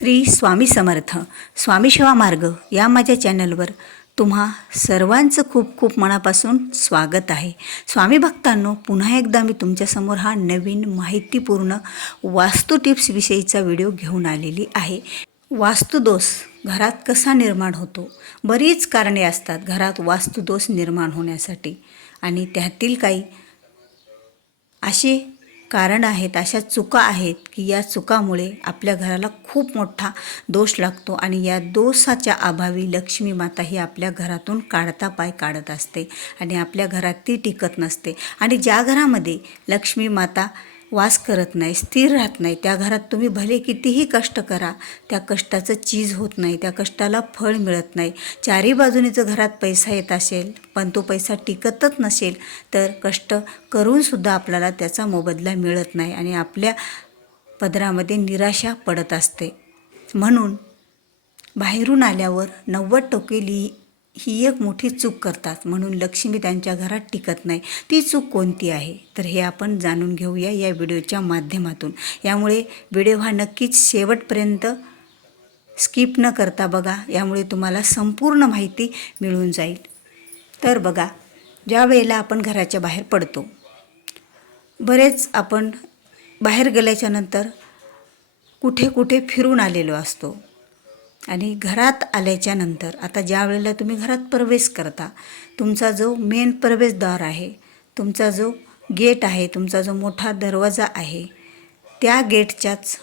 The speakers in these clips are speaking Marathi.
श्री स्वामी समर्थ स्वामी सेवा मार्ग या माझ्या चॅनलवर तुम्हा सर्वांचं खूप खूप मनापासून स्वागत आहे. स्वामी भक्तांनो, पुन्हा एकदा मी तुमच्यासमोर हा नवीन माहितीपूर्ण वास्तू टिप्स विषयीचा व्हिडिओ घेऊन आलेली आहे. वास्तुदोष घरात कसा निर्माण होतो? बरीच कारणे असतात घरात वास्तुदोष निर्माण होण्यासाठी, आणि त्यातील काही असे कारण आहेत, अशा चुका आहेत की या चुकामुळे आपल्या घराला खूप मोठा दोष लागतो आणि या दोषाच्या अभावी लक्ष्मी माता ही आपल्या घरातून काढता पाय काढत असते आणि आपल्या घरात ती टिकत नसते. आणि ज्या घरामध्ये लक्ष्मी माता वास करत नाही, स्थिर राहत नाही, त्या घरात तुम्ही भले कितीही कष्ट करा, त्या कष्टाचं चीज होत नाही, त्या कष्टाला फळ मिळत नाही. चारी बाजूने जर घरात पैसा येत असेल पण तो पैसा टिकतच नसेल तर कष्ट करूनसुद्धा आपल्याला त्याचा मोबदला मिळत नाही आणि आपल्या पदरामध्ये निराशा पडत असते. म्हणून बाहेरून आल्यावर 90% ही एक मोठी चूक करतात, म्हणून लक्ष्मी त्यांच्या घरात टिकत नाही. ती चूक कोणती आहे तर हे आपण जाणून घेऊया या व्हिडिओच्या माध्यमातून. यामुळे व्हिडिओ हा नक्कीच शेवटपर्यंत स्किप न करता बघा, यामुळे तुम्हाला संपूर्ण माहिती मिळून जाईल. तर बघा, ज्या वेळेला आपण घराच्या बाहेर पडतो, बरेच आपण बाहेर गेल्याच्यानंतर कुठे कुठे फिरून आलेलो असतो आणि घरात आल्याच्यानंतर आता ज्या वेळेला तुम्ही घरात प्रवेश करता, तुमचा जो मेन प्रवेशद्वार आहे, तुमचा जो गेट आहे, तुमचा जो मोठा दरवाजा आहे, त्या गेटच्याच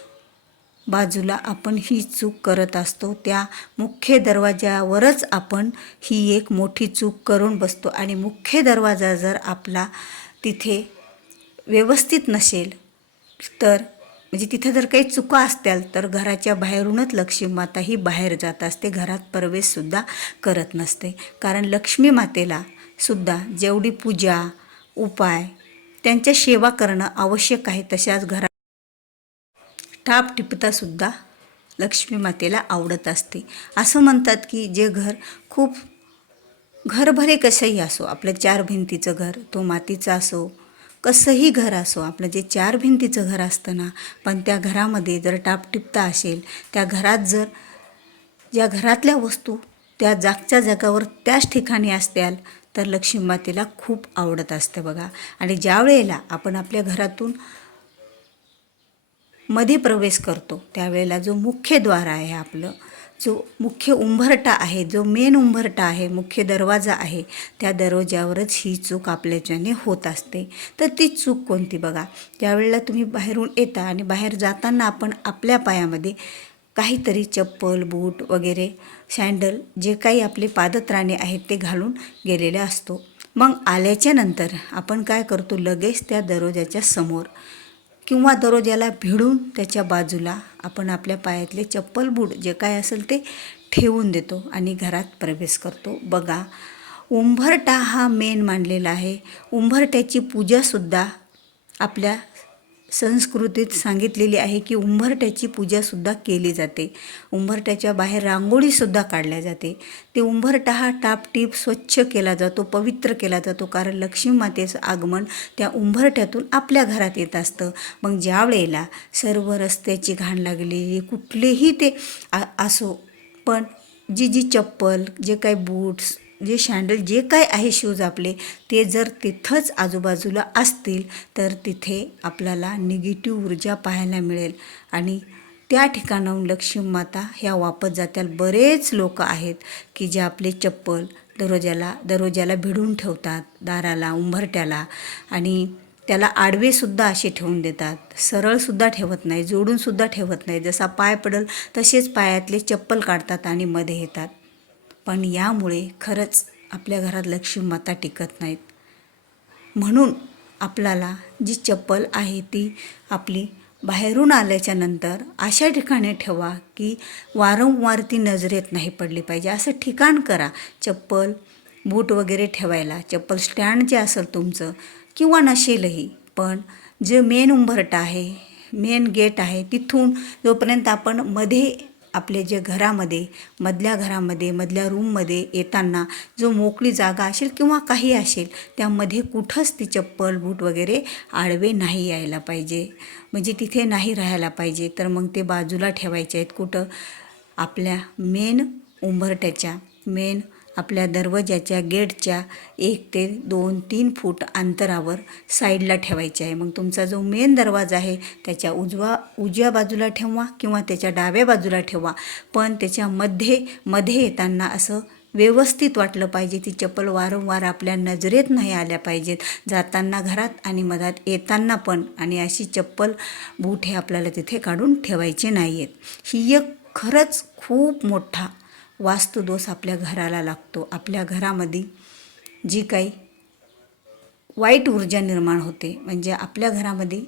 बाजूला आपण ही चूक करत असतो. त्या मुख्य दरवाजावरच आपण ही एक मोठी चूक करून बसतो आणि मुख्य दरवाजा जर आपला तिथे व्यवस्थित नसेल तर, म्हणजे तिथे जर काही चुका असतील तर घराच्या बाहेरूनच लक्ष्मी माता ही बाहेर जात असते, घरात प्रवेशसुद्धा करत नसते. कारण लक्ष्मी मातेला सुद्धा जेवढी पूजा उपाय त्यांच्या सेवा करणं आवश्यक आहे, तशाच घरात टाप टिपतासुद्धा लक्ष्मी मातेला आवडत असते. असं म्हणतात की जे घर खूप घर भले कसंही असो, आपलं 4 भिंतीचं घर, तो मातीचं असो, कसंही घर असो, आपलं जे 4 भिंतीचं घर असतं ना, पण त्या घरामध्ये जर टापटिपता असेल, त्या घरात जर ज्या घरातल्या वस्तू त्या जागच्या जागावर त्याच ठिकाणी असत्याल तर लक्ष्मी मातेला खूप आवडत असते बघा. आणि ज्या वेळेला आपण आपल्या घरातून मध्ये प्रवेश करतो त्यावेळेला जो मुख्य द्वार आहे, आपलं जो मुख्य उंबरठा आहे, जो मेन उंबरठा आहे, मुख्य दरवाजा आहे, त्या दरवाजावरच ही चूक आपल्याच्याने होत असते. तर ती चूक कोणती बघा, ज्यावेळेला तुम्ही बाहेरून येता आणि बाहेर जाताना आपण आपल्या पायामध्ये काहीतरी चप्पल, बूट वगैरे, सँडल, जे काही आपले पादत्राणे आहेत ते घालून गेलेले असतो. मग आल्याच्या नंतर आपण काय करतो, लगेच त्या दरवाजाच्या समोर किंवा दरवाजाला भिडून त्याच्या बाजूला आपण आपल्या पायातले चप्पल, बूट जे काय असेल ते ठेवून देतो आणि घरात प्रवेश करतो. बघा, उंबरठा हा मेन मानलेला आहे. उंबरठ्याची पूजासुद्धा आपल्या संस्कृतीत सांगितलेली आहे की उंबरठ्याची पूजासुद्धा केली जाते. उंबरठ्याच्या बाहेर रांगोळीसुद्धा काढल्या जाते. ते उंबरठा हा टापटीप स्वच्छ केला जातो, पवित्र केला जातो, कारण लक्ष्मी मातेचं आगमन त्या उंबरठ्यातून आपल्या घरात येत असतं. मग ज्या वेळेला सर्व रस्त्याची घाण लागलेली कुठलेही ते असो, पण जी चप्पल, जे काही बूट्स, जे सँडल, जे काय आहे शूज आपले, ते जर तिथंच आजूबाजूला असतील तर तिथे आपल्याला निगेटिव्ह ऊर्जा पाहायला मिळेल आणि त्या ठिकाणाहून लक्ष्मी माता ह्या वापस जातील. बरेच लोक आहेत की जे आपले चप्पल दरवाजाला भिडून ठेवतात, दाराला, उंबरट्याला, आणि त्याला आडवेसुद्धा असे ठेवून देतात, सरळसुद्धा ठेवत नाही, जोडूनसुद्धा ठेवत नाही. जसा पाय पडेल तसेच पायातले चप्पल काढतात आणि मध्ये येतात. पण यामुळे खरंच आपल्या घरात लक्ष्मी माता टिकत नाहीत. म्हणून आपल्याला जी चप्पल आहे ती आपली बाहेरून आल्याच्या नंतर अशा ठिकाणी ठेवा की वारंवार ती नजरेत नाही पडली पाहिजे. असं ठिकाण करा चप्पल, बूट वगैरे ठेवायला. चप्पल स्टँड जे असेल तुमचं किंवा नसेलही, पण जे मेन उंबरठा आहे, मेन गेट आहे, तिथून जोपर्यंत आपण मध्ये आपले जे घरामध्ये मधल्या घरामध्ये मधल्या रूममध्ये येताना जो मोकळी जागा असेल किंवा काही असेल त्यामध्ये कुठंच ती चप्पल बूट वगैरे आडवे नाही यायला पाहिजे, म्हणजे तिथे नाही राहायला पाहिजे. तर मग ते बाजूला ठेवायचे आहेत. कुठं? आपल्या मेन उंबरठ्याच्या मेन आपल्या दरवाजाच्या गेटच्या 1 ते 2-3 फूट अंतरावर साईडला ठेवायचे आहे. मग तुमचा जो मेन दरवाजा आहे त्याच्या उजव्या बाजूला ठेवा किंवा त्याच्या डाव्या बाजूला ठेवा, पण त्याच्या मध्ये येताना असं व्यवस्थित वाटलं पाहिजे. ती चप्पल वारंवार आपल्या नजरेत नाही आल्या पाहिजेत, जाताना घरात आणि मधात येताना पण. आणि अशी चप्पल बूट हे आपल्याला तिथे काढून ठेवायचे नाही आहेत. ही एक खरंच खूप मोठा वास्तुदोष आपल्या घराला लागतो. आपल्या घरामध्ये जी काही वाईट ऊर्जा निर्माण होते, म्हणजे आपल्या घरामध्ये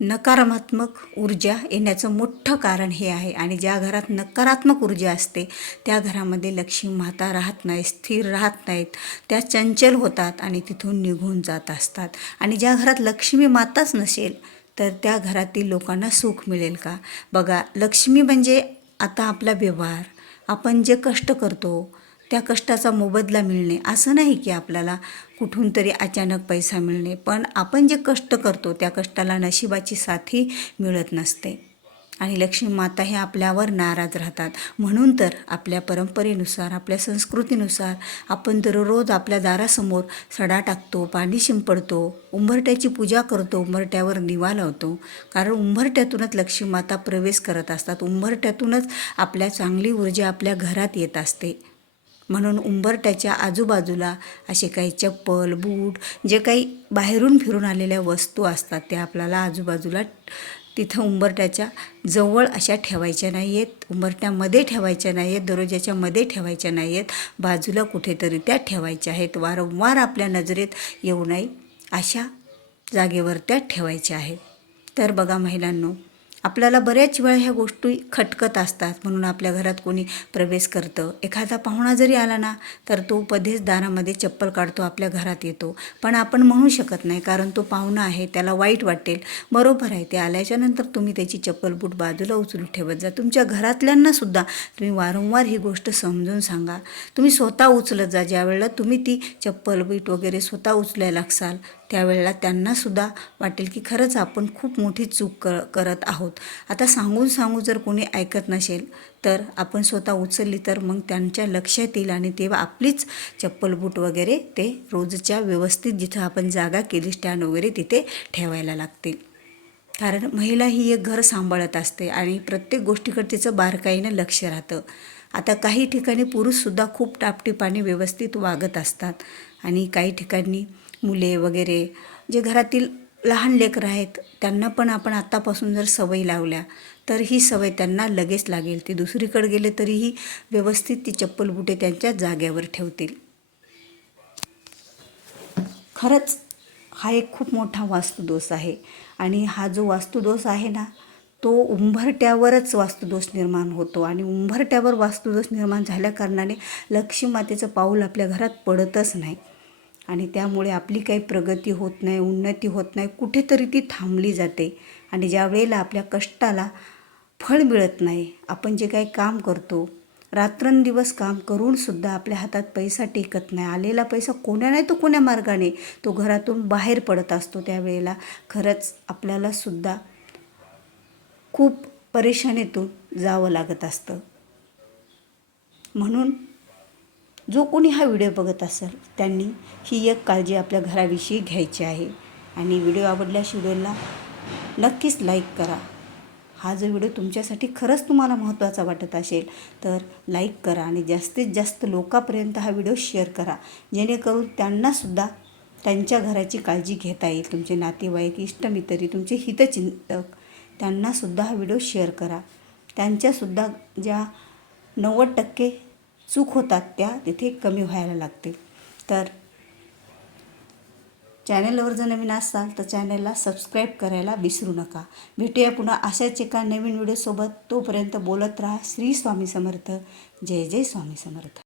नकारात्मक ऊर्जा येण्याचं मोठं कारण हे आहे. आणि ज्या घरात नकारात्मक ऊर्जा असते त्या घरामध्ये लक्ष्मी माता राहत नाही, स्थिर राहत नाहीत, त्या चंचल होतात आणि तिथून निघून जात असतात. आणि ज्या घरात लक्ष्मी माताच नसेल तर त्या घरातील लोकांना सुख मिळेल का? बघा, लक्ष्मी म्हणजे आता आपला व्यवहार, आपण जे कष्ट करतो त्या कष्टाचा मोबदला मिळणे. असं नाही की आपल्याला कुठून तरी अचानक पैसा मिळणे, पण आपण जे कष्ट करतो त्या कष्टाला नशिबाची साथही मिळत नसते. आणि लक्ष्मी माता हे आपल्यावर नाराज राहतात. म्हणून तर आपल्या परंपरेनुसार, आपल्या संस्कृतीनुसार आपण दररोज आपल्या दारासमोर सडा टाकतो, पाणी शिंपडतो, उंबरठ्याची पूजा करतो, उंबरठ्यावर दिवा लावतो. कारण उंबरठ्यातूनच लक्ष्मी माता प्रवेश करत असतात, उंबरठ्यातूनच आपल्या चांगली ऊर्जा आपल्या घरात येत असते. म्हणून उंबरठ्याच्या आजूबाजूला असे काही चप्पल बूट जे काही बाहेरून फिरून आलेल्या वस्तू असतात त्या आपल्याला आजूबाजूला तिथं उंबरठ्याच्या जवळ अशा ठेवायच्या नाही आहेत, उंबरठ्यामध्ये ठेवायच्या नाही आहेत, दरवाजाच्या मध्ये ठेवायच्या नाही आहेत, बाजूला कुठेतरी त्या ठेवायच्या आहेत. वारंवार आपल्या नजरेत येऊ नये अशा जागेवर त्या ठेवायच्या आहेत. तर बघा महिलांनो, आपल्याला बऱ्याच वेळा ह्या गोष्टी खटकत असतात. म्हणून आपल्या घरात कोणी प्रवेश करतं, एखादा पाहुणा जरी आला ना तर तो पधेच दारामध्ये चप्पल काढतो, आपल्या घरात येतो. पण आपण म्हणू शकत नाही, कारण तो पाहुणा आहे, त्याला वाईट वाटेल. बरोबर आहे, ते आल्याच्या नंतर तुम्ही त्याची चप्पल बूट बाजूला उचलून ठेवत जा. तुमच्या घरातल्यांनासुद्धा तुम्ही वारंवार ही गोष्ट समजून सांगा. तुम्ही स्वतः उचलत जा. ज्यावेळेला तुम्ही ती चप्पल बूट वगैरे स्वतः उचलायला लागसाल त्यावेळेला त्यांनासुद्धा वाटेल की खरंच आपण खूप मोठी चूक करत आहोत. आता सांगून जर कोणी ऐकत नसेल तर आपण स्वतः उचलली तर मग त्यांच्या लक्षात येईल आणि तेव्हा आपलीच चप्पल बूट वगैरे ते रोजच्या व्यवस्थित जिथं आपण जागा केली स्टँड वगैरे तिथे ठेवायला लागतील. कारण महिला ही एक घर सांभाळत असते आणि प्रत्येक गोष्टीकडे तिचं बारकाईनं लक्ष राहतं. आता काही ठिकाणी पुरुषसुद्धा खूप टापटीपाने व्यवस्थित वागत असतात आणि काही ठिकाणी मुले वगैरे जे घरातील लहान लेकरं आहेत त्यांना पण आपण आत्तापासून जर सवय लावल्या तर ही सवय त्यांना लगेच लागेल. ते दुसरीकडे गेले तरीही व्यवस्थित ती चप्पल बुटे त्यांच्या जाग्यावर ठेवतील. खरंच हा एक खूप मोठा वास्तुदोष आहे. आणि हा जो वास्तुदोष आहे ना तो उंबरट्यावरच वास्तुदोष निर्माण होतो. आणि उंबरट्यावर वास्तुदोष निर्माण झाल्याकारणाने लक्ष्मी मातेचं पाऊल आपल्या घरात पडतच नाही आणि त्यामुळे आपली काही प्रगती होत नाही, उन्नती होत नाही, कुठेतरी ती थांबली जाते. आणि ज्या वेळेला आपल्या कष्टाला फळ मिळत नाही, आपण जे काही काम करतो रात्रंदिवस काम करूनसुद्धा आपल्या हातात पैसा टेकत नाही, आलेला पैसा कोण्या नाही तो कोण्या मार्गाने तो घरातून बाहेर पडत असतो, त्यावेळेला खरंच आपल्यालासुद्धा खूप परेशानीतून जावं लागत असतं. म्हणून जो कोणी हा व्हिडिओ बघत असेल त्यांनी ही एक काळजी आपल्या घराविषयी घ्यायची आहे. आणि व्हिडिओ आवडल्यास व्हिडिओला नक्कीच लाईक करा. हा जो व्हिडिओ तुमच्यासाठी खरंच तुम्हाला महत्त्वाचा वाटत असेल तर लाईक करा आणि जास्तीत जास्त लोकांपर्यंत हा व्हिडिओ शेअर करा, जेणेकरून त्यांनासुद्धा त्यांच्या घराची काळजी घेता येईल. तुमचे नातेवाईक, इष्टमित्री, तुमचे हितचिंतक त्यांनासुद्धा हा व्हिडिओ शेअर करा. त्यांच्यासुद्धा ज्या 90% चूक होतात त्या तिथे कमी व्हायला लागतील. तर चॅनलवर जर नवीन असाल तर चॅनलला सबस्क्राईब करायला विसरू नका. भेटूया पुन्हा अशाच एका नवीन व्हिडिओसोबत. तोपर्यंत बोलत राहा. श्री स्वामी समर्थ. जय जय स्वामी समर्थ.